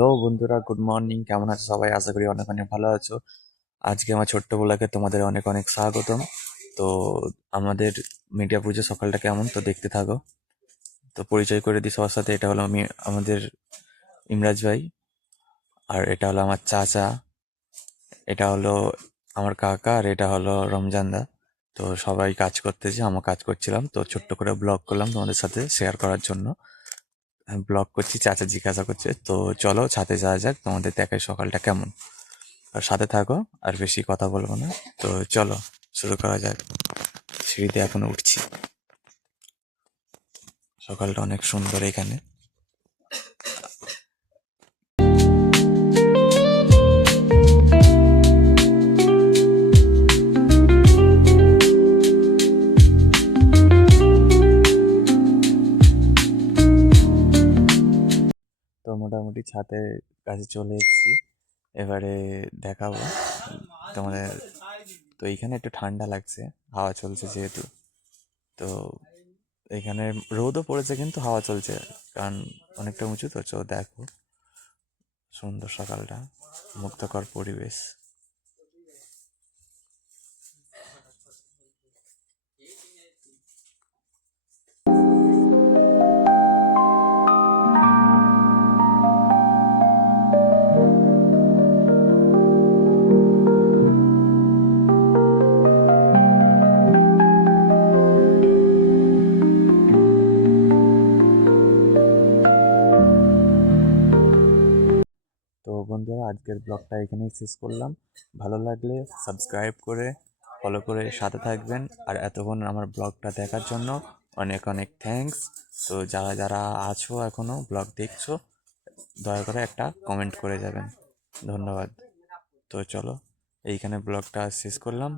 Hello বন্ধুরা, good morning. কেমন আছো সবাই? আশা করি অনেক অনেক ভালো আছো। আজকে আমার ছোট্ট বলাকে তোমাদের অনেক অনেক স্বাগতম। তো আমাদের মিডিয়া পুজো সকালটা কেমন তো দেখতে থাকো। তো পরিচয় করে দিই সবার সাথে। এটা হলো আমি আমাদের ইমরাজ ভাই, আর এটা হলো আমার চাচা, এটা হলো আমার কাকা, আর এটা হলো রমজান দা। তো সবাই কাজ করতেছে, আমার কাজ করছিলাম, তো ছোট্ট করে ব্লগ করলাম তোমাদের সাথে শেয়ার করার জন্য। ব্লগ করছি, চাচা জিজ্ঞাসা করছে। তো চলো ছাদে যাওয়া যাক, তোমাদের দেখাই সকালটা কেমন। আর সাথে থাকো, আর বেশি কথা বলবো না। তো চলো শুরু করা যাক। সিঁড়িতে এখন উঠছি। সকালটা অনেক সুন্দর এখানে। তো মোটামুটি ছাদের কাছে চলে এসেছি। এবারে দেখাবো তোমাদের। তো এইখানে একটু ঠান্ডা লাগছে, হাওয়া চলছে যেহেতু। তো এখানে রোদও পড়েছে কিন্তু হাওয়া চলছে, কারণ অনেকটা উঁচু তো। দেখো সুন্দর সকালটা, মুক্তকর পরিবেশ। তো বন্ধুরা, আজকের ব্লগটা এখানেই শেষ করলাম। ভালো লাগলে সাবস্ক্রাইব করে ফলো করে সাথে থাকবেন। আর এতক্ষণ আমার ব্লগটা দেখার জন্য অনেক অনেক থ্যাঙ্কস। তো যারা যারা আছো এখনও ব্লগ দেখছো, দয়া করে একটা কমেন্ট করে যাবেন। ধন্যবাদ। তো চলো এইখানে ব্লগটা শেষ করলাম।